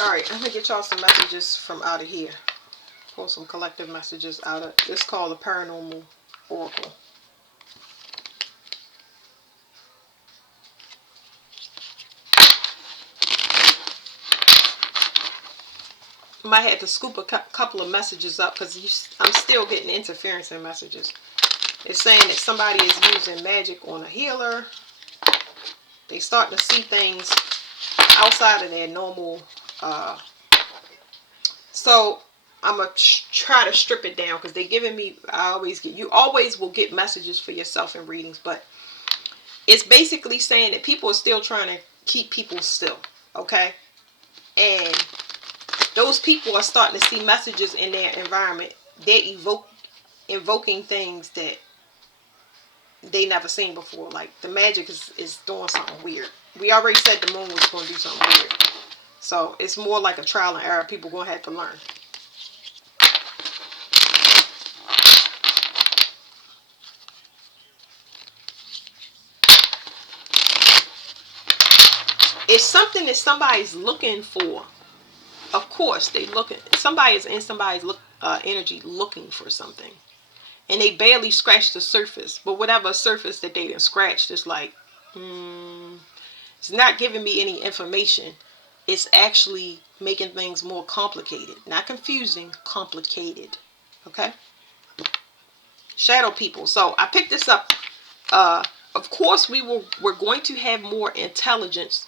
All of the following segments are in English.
Alright, I'm going to get y'all some messages from out of here. Pull some collective messages out of this, called the Paranormal Oracle. Might have to scoop a couple of messages up because I'm still getting interference in messages. It's saying that somebody is using magic on a healer. They starting to see things outside of their normal. So I'm gonna try to strip it down because they giving me. You always will get messages for yourself in readings, but it's basically saying that people are still trying to keep people still. Okay, and those people are starting to see messages in their environment. They're invoking things that they never seen before. Like the magic is doing something weird. We already said the moon was going to do something weird. So it's more like a trial and error. People going to have to learn. It's something that somebody's looking for. Of course, they looking. Somebody is in somebody's energy looking for something. And they barely scratched the surface. But whatever surface that they didn't scratch, it's like, it's not giving me any information. It's actually making things more complicated. Not confusing, complicated. Okay? Shadow people. So I picked this up. Of course, we're going to have more intelligence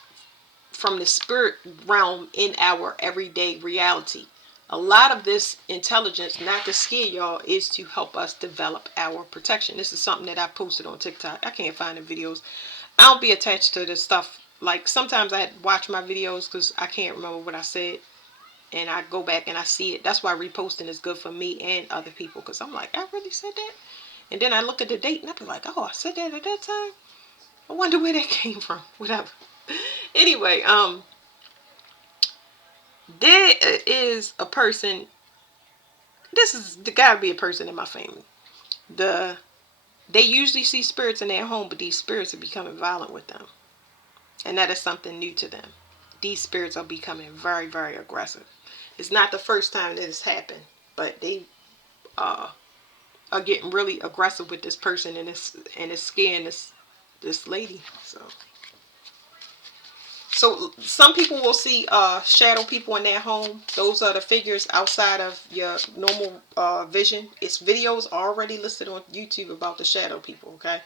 from the spirit realm in our everyday reality. A lot of this intelligence, not to scare y'all, is to help us develop our protection. This is something that I posted on TikTok. I can't find the videos. I don't be attached to this stuff. Like sometimes I watch my videos because I can't remember what I said, and I go back and I see it. That's why reposting is good for me and other people, because I'm like, I really said that. And then I look at the date and I be like, oh, I said that at that time. I wonder where that came from. Whatever. Anyway, there is a person. This is gotta be a person in my family. They usually see spirits in their home, but these spirits are becoming violent with them, and that is something new to them. These spirits are becoming very, very aggressive. It's not the first time that it's happened, but they are getting really aggressive with this person, and it's scaring this lady. So some people will see shadow people in their home. Those are the figures outside of your normal vision. It's videos already listed on YouTube about the shadow people, okay?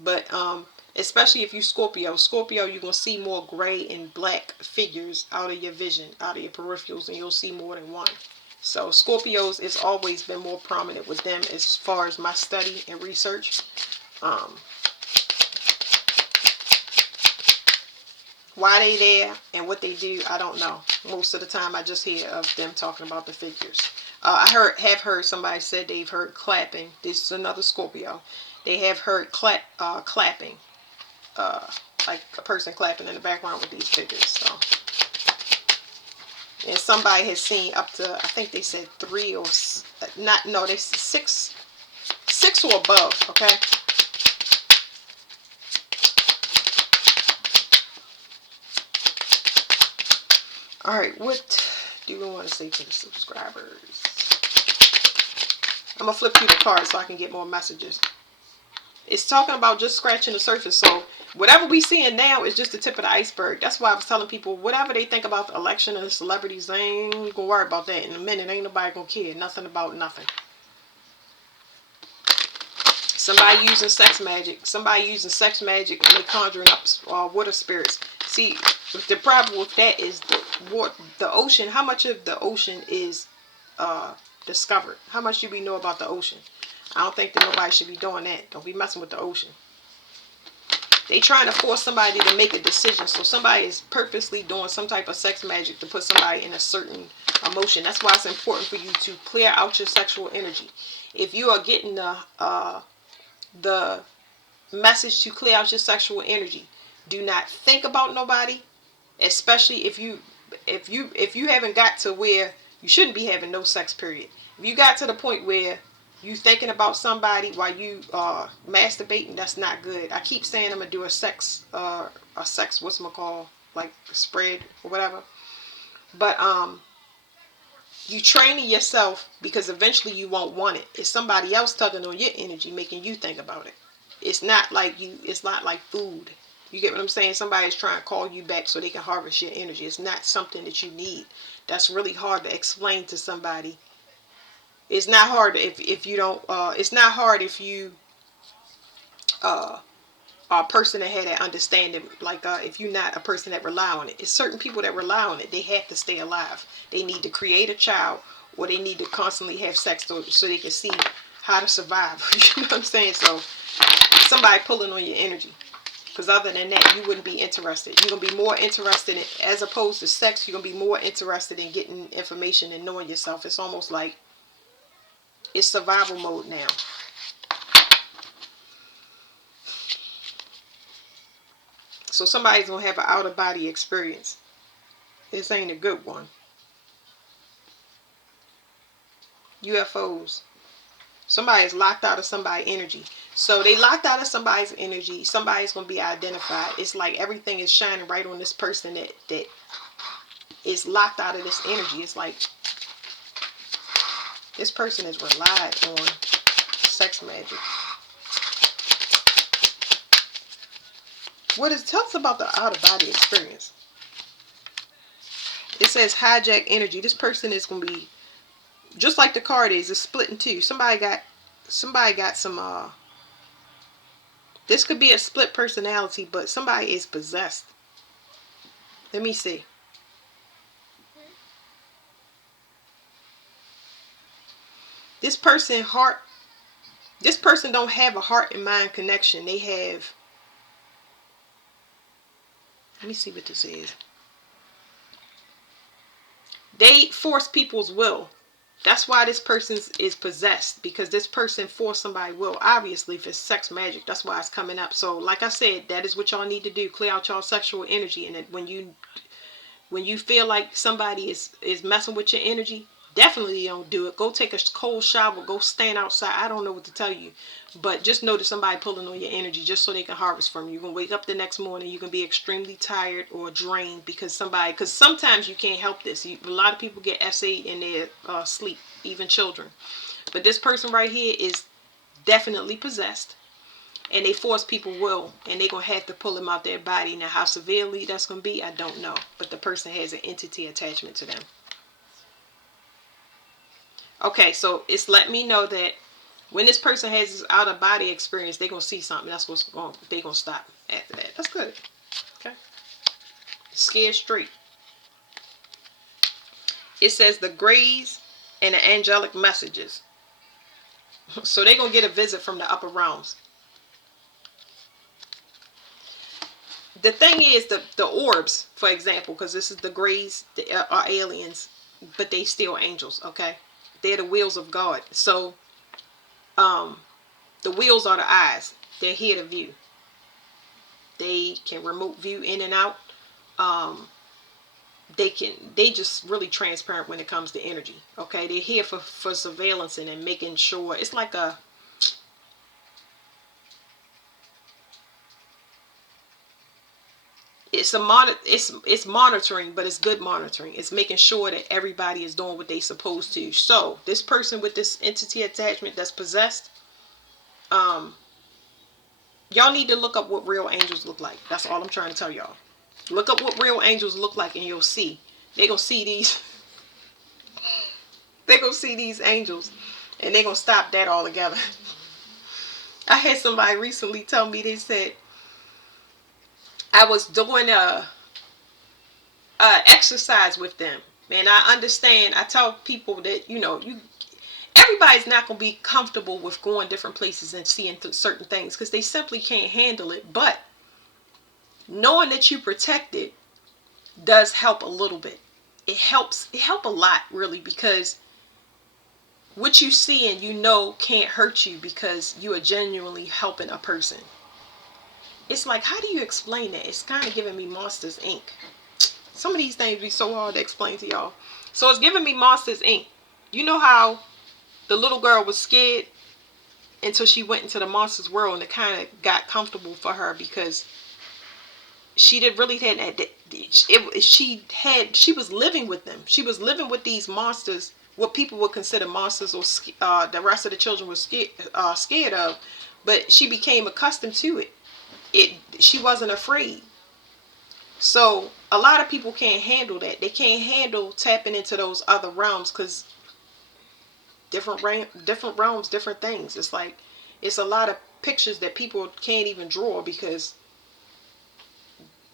But especially if you Scorpio, you're going to see more gray and black figures out of your vision, out of your peripherals, and you'll see more than one. So Scorpios, it's always been more prominent with them as far as my study and research. Why they there and what they do, I don't know. Most of the time, I just hear of them talking about the figures. I have heard somebody said they've heard clapping. This is another Scorpio. They have heard clapping, like a person clapping in the background with these figures. So, and somebody has seen up to, I think they said 3 or not. No, they 6 or above. Okay. Alright, what do we want to say to the subscribers? I'm going to flip you the card so I can get more messages. It's talking about just scratching the surface. So whatever we seeing now is just the tip of the iceberg. That's why I was telling people, whatever they think about the election and the celebrities, they ain't going to worry about that. In a minute, ain't nobody going to care. Nothing about nothing. Somebody using sex magic. Somebody using sex magic and they conjuring up water spirits. See, the problem with that is the ocean. How much of the ocean is discovered? How much do we know about the ocean? I don't think that nobody should be doing that. Don't be messing with the ocean. They trying to force somebody to make a decision. So somebody is purposely doing some type of sex magic to put somebody in a certain emotion. That's why it's important for you to clear out your sexual energy. If you are getting the message to clear out your sexual energy, do not think about nobody, especially if you haven't got to where you shouldn't be having no sex, period. If you got to the point where you thinking about somebody while you masturbating, that's not good. I keep saying I'm gonna do a sex what's it called, like spread or whatever. But you training yourself because eventually you won't want it. It's somebody else tugging on your energy, making you think about it. It's not like you. It's not like food. You get what I'm saying? Somebody's trying to call you back so they can harvest your energy. It's not something that you need. That's really hard to explain to somebody. It's not hard if you don't. It's not hard if you uh, are a person that had that understanding. Like if you're not a person that rely on it. It's certain people that rely on it. They have to stay alive. They need to create a child, or they need to constantly have sex so they can see how to survive. You know what I'm saying? So somebody pulling on your energy. Because other than that, you wouldn't be interested. You're going to be more interested in, as opposed to sex, you're going to be more interested in getting information and knowing yourself. It's almost like it's survival mode now. So somebody's going to have an out-of-body experience. This ain't a good one. UFOs. Somebody's locked out of somebody's energy. So they locked out of somebody's energy. Somebody's going to be identified. It's like everything is shining right on this person that is locked out of this energy. It's like this person has relied on sex magic. Tell us about the out-of-body experience. It says hijack energy. This person is going to be just like the card is. It's split in two. Somebody got some. This could be a split personality, but somebody is possessed. Let me see. This person don't have a heart and mind connection. They have. Let me see what this is. They force people's will. That's why this person is possessed, because this person forced somebody's will. Obviously, if it's sex magic, that's why it's coming up. So, like I said, that is what y'all need to do. Clear out y'all sexual energy. And when you feel like somebody is messing with your energy, definitely don't do it. Go take a cold shower. Go stand outside. I don't know what to tell you. But just know that somebody pulling on your energy just so they can harvest from you. You're going to wake up the next morning. You can be extremely tired or drained because sometimes you can't help this. A lot of people get SA in their sleep, even children. But this person right here is definitely possessed. And they force people's will. And they're going to have to pull them out their body. Now, how severely that's going to be, I don't know. But the person has an entity attachment to them. Okay, so it's letting me know that when this person has this out-of-body experience, they're going to see something. That's what's going on. They're going to stop after that. That's good. Okay. Scared straight. It says the grays and the angelic messages. So they're going to get a visit from the upper realms. The thing is, the orbs, for example, because this is the grays, are aliens, but they still angels, okay? They're the wheels of God. So, the wheels are the eyes. They're here to view. They can remote view in and out. They just really transparent when it comes to energy. Okay, they're here for surveillance and making sure. It's like it's monitoring, but it's good monitoring. It's making sure that everybody is doing what they're supposed to. So this person with this entity attachment that's possessed, y'all need to look up what real angels look like. That's all I'm trying to tell y'all. Look up what real angels look like and you'll see. They're going to see these. They're going to see these angels. And they're going to stop that altogether. I had somebody recently tell me, they said, I was doing a exercise with them. And I understand, I tell people that, everybody's not going to be comfortable with going different places and seeing certain things because they simply can't handle it. But knowing that you protected does help a little bit. It helps a lot, really, because what you see and can't hurt you because you are genuinely helping a person. It's like, how do you explain that? It's kind of giving me Monsters Inc. Some of these things be so hard to explain to y'all. So it's giving me Monsters Inc. You know how the little girl was scared until she went into the monster's world, and it kind of got comfortable for her because she did really had she was living with them. She was living with these monsters, what people would consider monsters, or the rest of the children were scared of. But she became accustomed to it. She wasn't afraid. So a lot of people can't handle that. They can't handle tapping into those other realms, because different realms, different things. It's like, it's a lot of pictures that people can't even draw because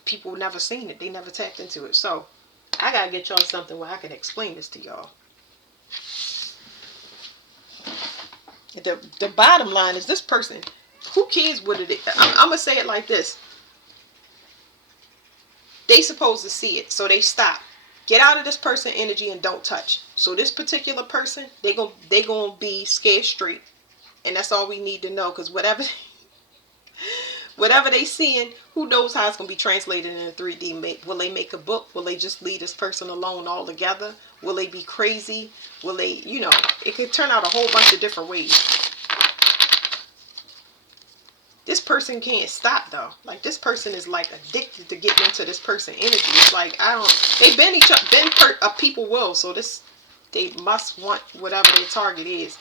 people never seen it. They never tapped into it. So I gotta get y'all something where I can explain this to y'all. The bottom line is, this person, who cares what it is? I'm gonna say it like this. They supposed to see it, so they stop. Get out of this person energy and don't touch. So this particular person, they gonna be scared straight, and that's all we need to know. Because whatever they seeing, who knows how it's gonna be translated in a 3D. Will they make a book? Will they just leave this person alone altogether? Will they be crazy? Will they, it could turn out a whole bunch of different ways. This person can't stop though. Like, this person is like addicted to getting into this person energy. It's like, they've been a people will. So they must want whatever their target is.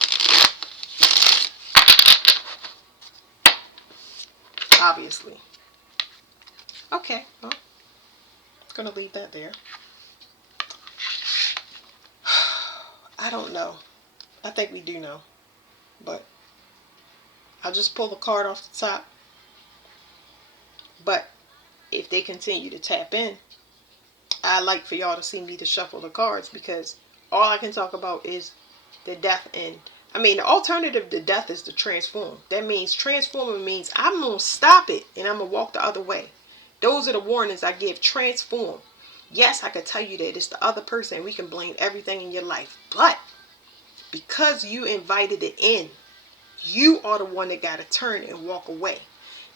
Obviously. Okay, well, I'm gonna leave that there. I don't know. I think we do know, but I'll just pull the card off the top. But if they continue to tap in, I like for y'all to see me to shuffle the cards, because all I can talk about is the death. And the alternative to death is to transform. That means, transforming means I'm going to stop it and I'm going to walk the other way. Those are the warnings I give. Transform. Yes, I can tell you that it's the other person and we can blame everything in your life. But because you invited it in, you are the one that got to turn and walk away.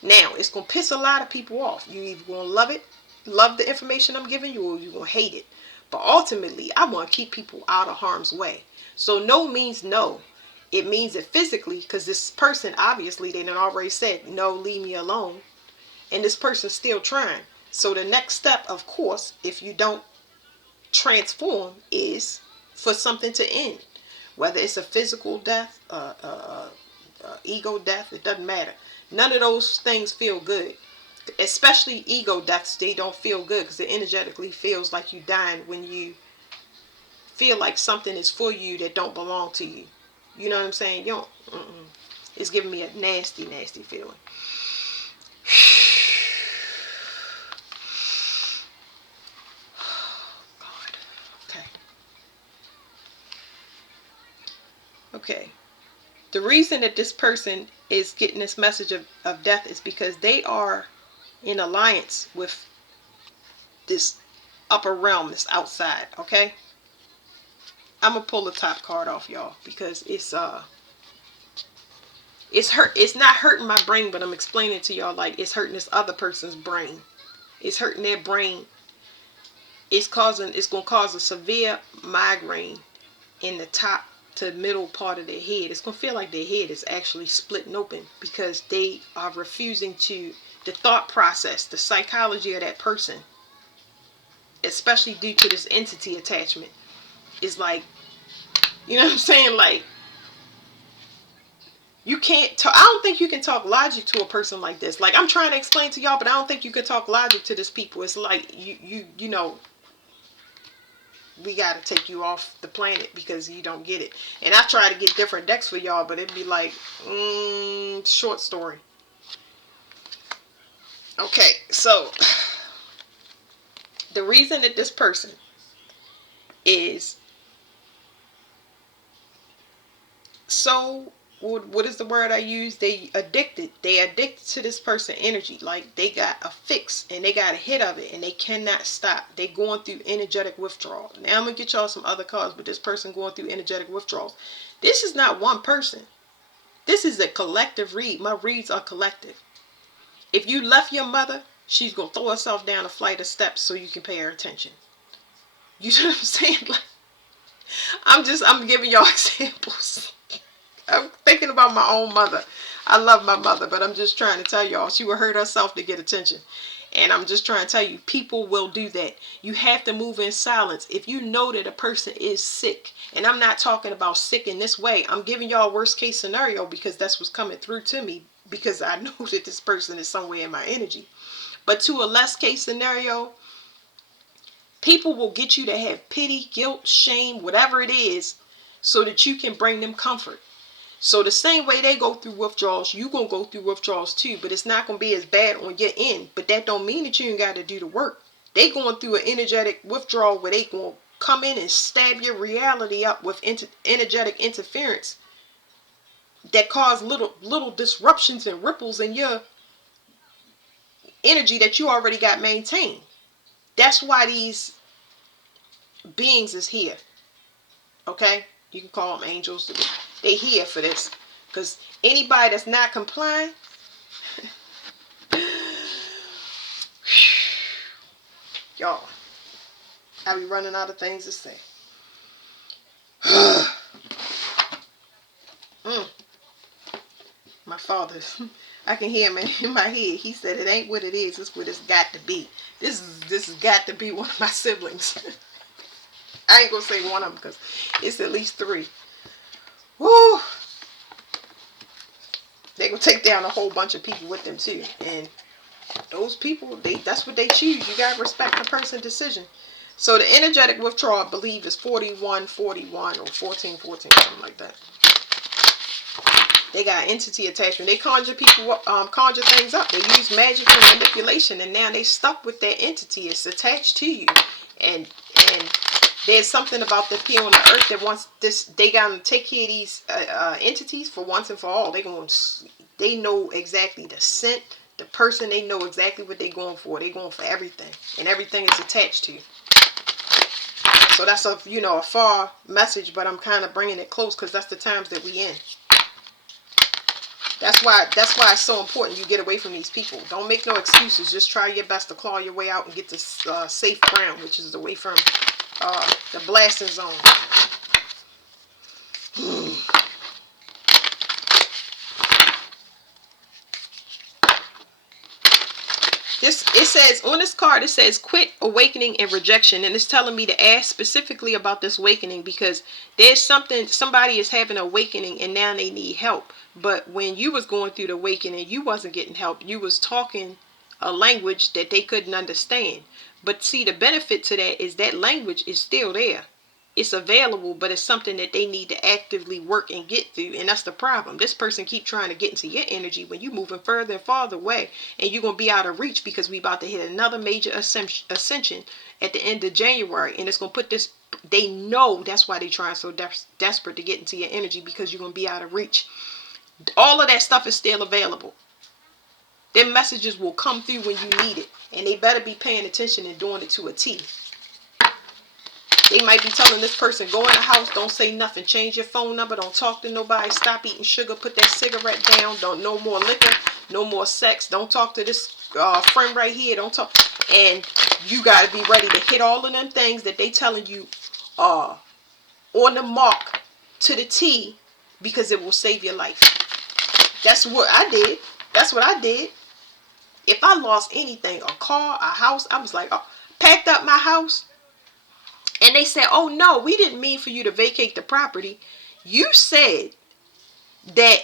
Now, it's going to piss a lot of people off. You either going to love it, love the information I'm giving you, or you're going to hate it. But ultimately, I want to keep people out of harm's way. So no means no. It means it physically, because this person, obviously, they done already said, no, leave me alone. And this person's still trying. So the next step, of course, if you don't transform, is for something to end. Whether it's a physical death, ego death, it doesn't matter. None of those things feel good. Especially ego deaths, they don't feel good, because it energetically feels like you dying when you feel like something is for you that don't belong to you. You know what I'm saying? You don't. It's giving me a nasty, nasty feeling. God. Okay. The reason that this person is getting this message of death is because they are in alliance with this upper realm, this outside. Okay. I'm gonna pull the top card off, y'all, because it's not hurting my brain, but I'm explaining to y'all like it's hurting this other person's brain. It's hurting their brain. It's gonna cause a severe migraine in the top to middle part of their head. It's gonna feel like their head is actually splitting open, because they are refusing to, the thought process, the psychology of that person, especially due to this entity attachment, is like, you know what I'm saying? Like, you can't talk. I don't think you can talk logic to a person like this. Like, I'm trying to explain to y'all, but I don't think you can talk logic to this people. It's like, you know, we got to take you off the planet because you don't get it. And I try to get different decks for y'all, but it'd be like, short story. Okay, so the reason that this person is so, what is the word I use? They addicted to this person energy. Like, they got a fix and they got a hit of it and they cannot stop. They going through energetic withdrawal. Now I'm gonna get y'all some other cards, but this person going through energetic withdrawals. This is not one person. This is a collective read. My reads are collective. If you left your mother, she's gonna throw herself down a flight of steps so you can pay her attention. You know what I'm saying? Like, I'm giving y'all examples. I'm thinking about my own mother. I love my mother, but I'm just trying to tell y'all, she would hurt herself to get attention. And I'm just trying to tell you, people will do that. You have to move in silence. If you know that a person is sick, and I'm not talking about sick in this way, I'm giving y'all worst case scenario because that's what's coming through to me, because I know that this person is somewhere in my energy. But to a less case scenario, people will get you to have pity, guilt, shame, whatever it is, so that you can bring them comfort. So the same way they go through withdrawals, you going to go through withdrawals too, but it's not going to be as bad on your end. But that don't mean that you ain't got to do the work. They going through an energetic withdrawal where they going to come in and stab your reality up with energetic interference that cause little disruptions and ripples in your energy that you already got maintained. That's why these beings is here. Okay? You can call them angels. They here for this. Because anybody that's not complying, y'all, I be running out of things to say. My father, I can hear him in my head. He said it ain't what it is, it's what it's got to be. This has got to be one of my siblings. I ain't gonna say one of them because it's at least 3. Woo! They gonna take down a whole bunch of people with them too. And those people, that's what they choose. You gotta respect the person's decision. So the energetic withdrawal, I believe, is 4141 or 1414, something like that. They got entity attachment. They conjure people, conjure things up. They use magic and manipulation, and now they stuck with that entity. It's attached to you, and there's something about the people on the earth that wants this. They gotta take care of these entities for once and for all. They know exactly the scent, the person. They know exactly what they're going for. They're going for everything, and everything is attached to you. So that's a far message, but I'm kind of bringing it close because that's the times that we in. That's why it's so important you get away from these people. Don't make no excuses. Just try your best to claw your way out and get to safe ground, which is away from the blasting zone. It says on this card, it says quit, awakening, and rejection, and it's telling me to ask specifically about this awakening because there's somebody is having an awakening and now they need help. But when you was going through the awakening, you wasn't getting help. You was talking a language that they couldn't understand. But see, the benefit to that is that language is still there. It's available, but it's something that they need to actively work and get through, and that's the problem. This person keep trying to get into your energy when you moving further and farther away, and you're going to be out of reach because we about to hit another major ascension at the end of January, and it's going to put this, they know that's why they trying so desperate to get into your energy, because you're going to be out of reach. All of that stuff is still available. Their messages will come through when you need it, and they better be paying attention and doing it to a T. They might be telling this person, go in the house, don't say nothing, change your phone number, don't talk to nobody, stop eating sugar, put that cigarette down, no more liquor, no more sex, don't talk to this friend right here, don't talk. And you got to be ready to hit all of them things that they telling you on the mark to the T, because it will save your life. That's what I did. That's what I did. If I lost anything, a car, a house, I was like, packed up my house. And they said, oh no, we didn't mean for you to vacate the property. You said that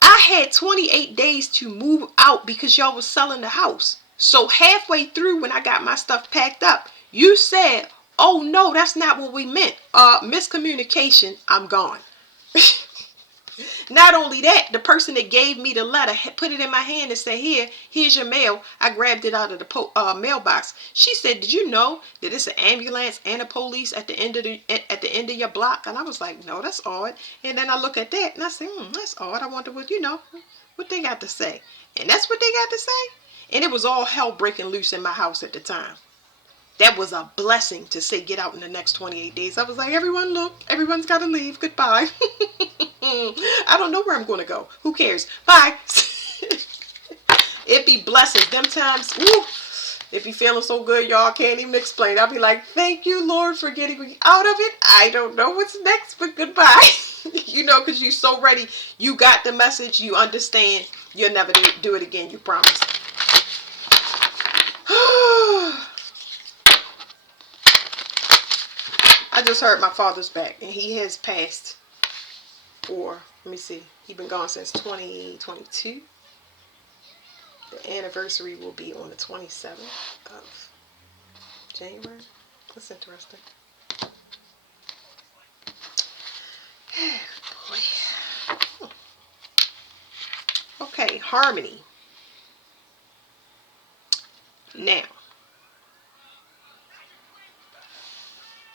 I had 28 days to move out because y'all was selling the house. So halfway through, when I got my stuff packed up, you said, oh no, that's not what we meant. Miscommunication, I'm gone. Not only that, the person that gave me the letter put it in my hand and said, here's your mail. I grabbed it out of the mailbox. She said, did you know that it's an ambulance and a police at the end of your block? And I was like, no, that's odd. And then I look at that and I said, that's odd. I wonder what they got to say. And that's what they got to say. And it was all hell breaking loose in my house at the time. That was a blessing to say get out in the next 28 days. I was like, everyone look, everyone's got to leave. Goodbye. I don't know where I'm going to go. Who cares? Bye. It be blessings. Them times, woo, it be feeling so good, y'all can't even explain. I'll be like, thank you, Lord, for getting me out of it. I don't know what's next, but goodbye. Because you're so ready. You got the message. You understand. You'll never do it again. You promise. I just heard my father's back, and he has passed for, let me see, he's been gone since 2022. The anniversary will be on the 27th of January. That's interesting. Boy. Okay, harmony. Now,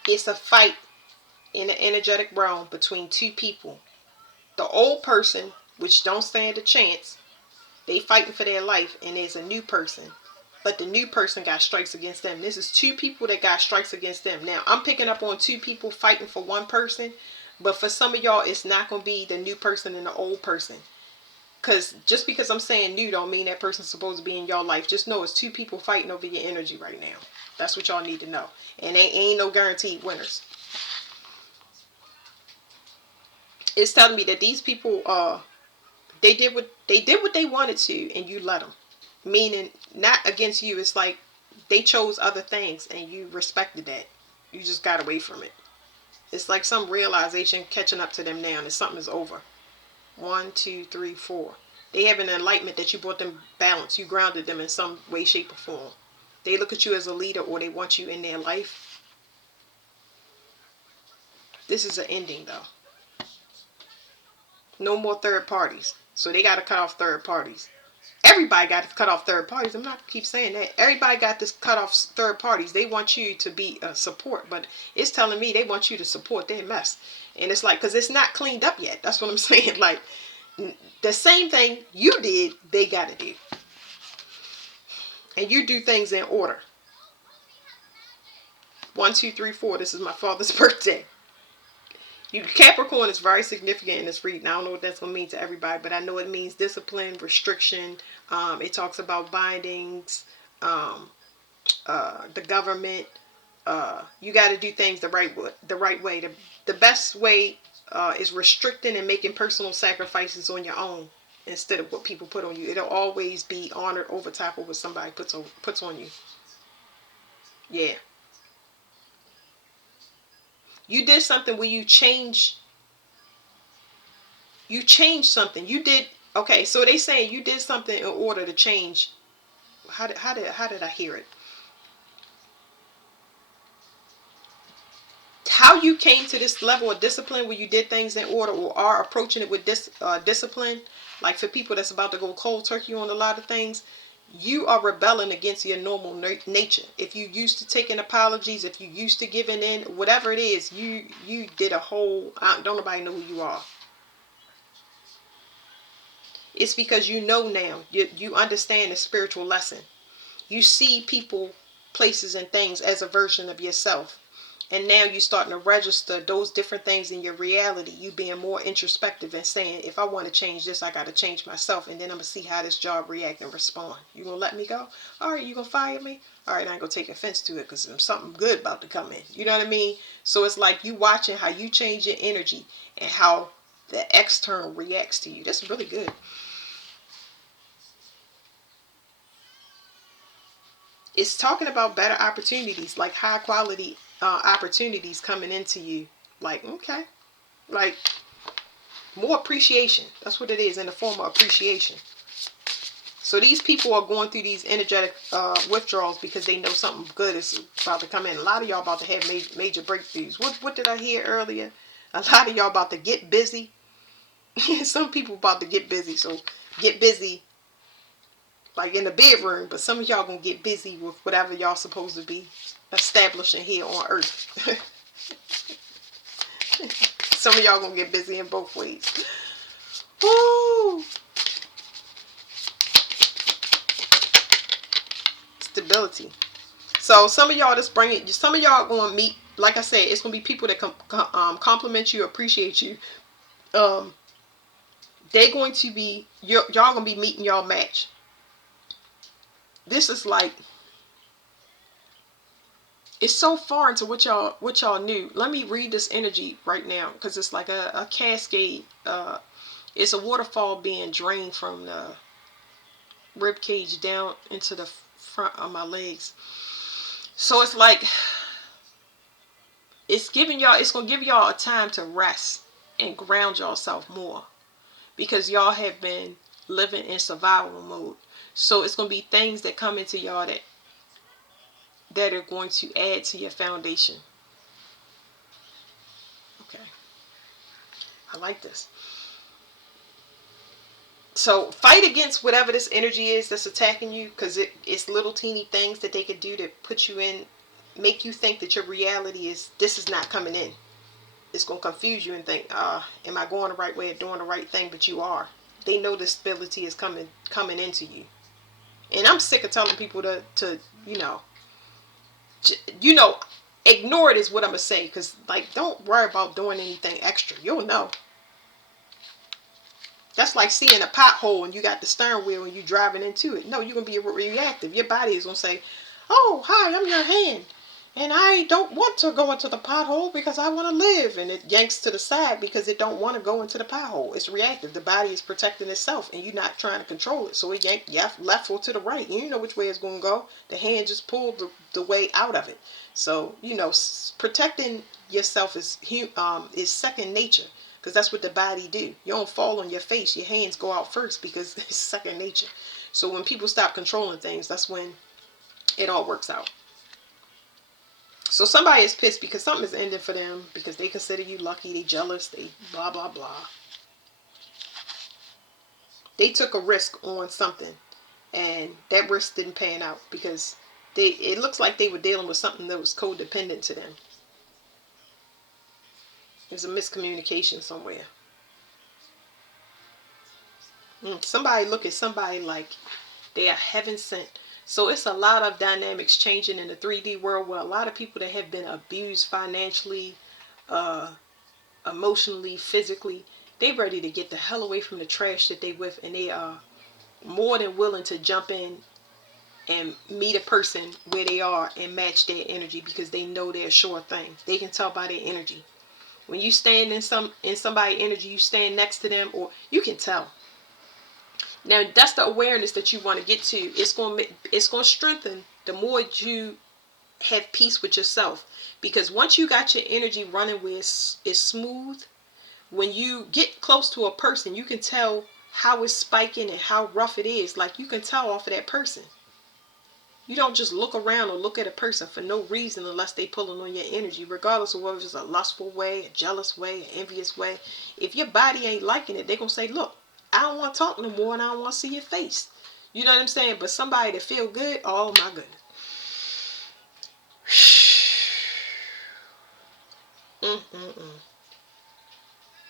it's a fight in the energetic realm between two people. The old person, which don't stand a chance, they fighting for their life, and there's a new person. But the new person got strikes against them. This is two people that got strikes against them. Now, I'm picking up on two people fighting for one person. But for some of y'all, it's not going to be the new person and the old person. Because just because I'm saying new don't mean that person's supposed to be in your life. Just know it's two people fighting over your energy right now. That's what y'all need to know. And they ain't no guaranteed winners. It's telling me that these people, they did what they wanted to, and you let them. Meaning, not against you. It's like they chose other things, and you respected that. You just got away from it. It's like some realization catching up to them now, and something is over. 1, 2, 3, 4. They have an enlightenment that you brought them balance. You grounded them in some way, shape, or form. They look at you as a leader, or they want you in their life. This is an ending, though. No more third parties. So they got to cut off third parties. Everybody got to cut off third parties. I'm not keep saying that. Everybody got to cut off third parties. They want you to be a support, but it's telling me they want you to support their mess. And it's like, because it's not cleaned up yet. That's what I'm saying. Like, the same thing you did, they got to do. And you do things in order. 1, 2, 3, 4. This is my father's birthday. Capricorn is very significant in this reading. I don't know what that's going to mean to everybody, but I know it means discipline, restriction. It talks about bindings, the government. You got to do things the right way. The best way is restricting and making personal sacrifices on your own instead of what people put on you. It'll always be honored over top of what somebody puts on you. Yeah. You did something where you changed something. You did, okay, so they saying you did something in order to change. How did I hear it? How you came to this level of discipline where you did things in order, or are approaching it with discipline, like for people that's about to go cold turkey on a lot of things, you are rebelling against your normal nature. If you used to taking apologies, if you used to giving in, whatever it is, you did a whole, don't nobody know who you are. It's because you know now, you understand the spiritual lesson. You see people, places, and things as a version of yourself. And now you're starting to register those different things in your reality. You being more introspective and saying, if I want to change this, I got to change myself. And then I'm going to see how this job react and respond. You going to let me go? All right, you going to fire me? All right, I ain't going to take offense to it because there's something good about to come in. You know what I mean? So it's like you watching how you change your energy and how the external reacts to you. That's really good. It's talking about better opportunities, like high quality opportunities coming into you. Like, okay, like more appreciation. That's what it is, in the form of appreciation. So these people are going through these energetic withdrawals because they know something good is about to come in. A lot of y'all about to have major breakthroughs. What did I hear earlier? A lot of y'all about to get busy. Some people about to get busy. So get busy like in the bedroom, but some of y'all gonna get busy with whatever y'all supposed to be establishing here on earth. Some of y'all gonna get busy in both ways. Woo! Stability. So some of y'all just bring it. Some of y'all gonna meet. Like I said, it's gonna be people that compliment you, appreciate you. They're going to be y'all gonna be meeting y'all match. This is like, it's so foreign to what y'all knew. Let me read this energy right now, because it's like a cascade. It's a waterfall being drained from the rib cage down into the front of my legs. So it's like, it's giving y'all, it's going to give y'all a time to rest and ground yourself more, because y'all have been living in survival mode. So it's going to be things that come into y'all that are going to add to your foundation. Okay, I like this. So fight against whatever this energy is that's attacking you, because it's little teeny things that they could do to put you in, make you think that your reality is, this is not coming in. It's going to confuse you and think, am I going the right way or doing the right thing? But you are. They know this stability is coming into you. And I'm sick of telling people to you know, ignore it is what I'm going to say. Because, like, don't worry about doing anything extra. You'll know. That's like seeing a pothole and you got the steering wheel and you driving into it. No, you're going to be reactive. Your body is going to say, oh, hi, I'm your hand. And I don't want to go into the pothole because I want to live. And it yanks to the side because it don't want to go into the pothole. It's reactive. The body is protecting itself and you're not trying to control it. So it yank left or to the right. You know which way it's going to go. The hand just pulled the way out of it. So, you know, protecting yourself is second nature. Because that's what the body do. You don't fall on your face. Your hands go out first because it's second nature. So when people stop controlling things, that's when it all works out. So somebody is pissed because something is ending for them, because they consider you lucky, they jealous, they blah, blah, blah. They took a risk on something and that risk didn't pan out because it looks like they were dealing with something that was codependent to them. There's a miscommunication somewhere. Somebody look at somebody like they are heaven sent. So it's a lot of dynamics changing in the 3D world, where a lot of people that have been abused financially, emotionally, physically, they ready to get the hell away from the trash that they with, and they are more than willing to jump in and meet a person where they are and match their energy, because they know they're a sure thing. They can tell by their energy. When you stand in somebody's energy, you stand next to them, or you can tell. Now that's the awareness that you want to get to. It's going to strengthen the more you have peace with yourself, because once you got your energy running where it's smooth, when you get close to a person, you can tell how it's spiking and how rough it is. Like, you can tell off of that person. You don't just look around or look at a person for no reason unless they pulling on your energy, regardless of whether it's a lustful way, a jealous way, an envious way. If your body ain't liking it, they're going to say, look, I don't want to talk no more and I don't want to see your face. You know what I'm saying? But somebody that feel good, oh my goodness.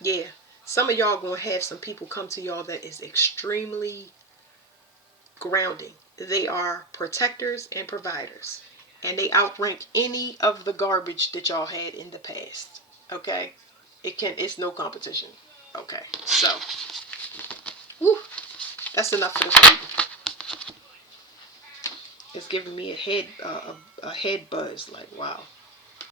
Yeah. Some of y'all going to have some people come to y'all that is extremely grounding. They are protectors and providers, and they outrank any of the garbage that y'all had in the past. Okay, it's no competition. Okay, so whew, that's enough for this reading. It's giving me a head buzz. Like, wow.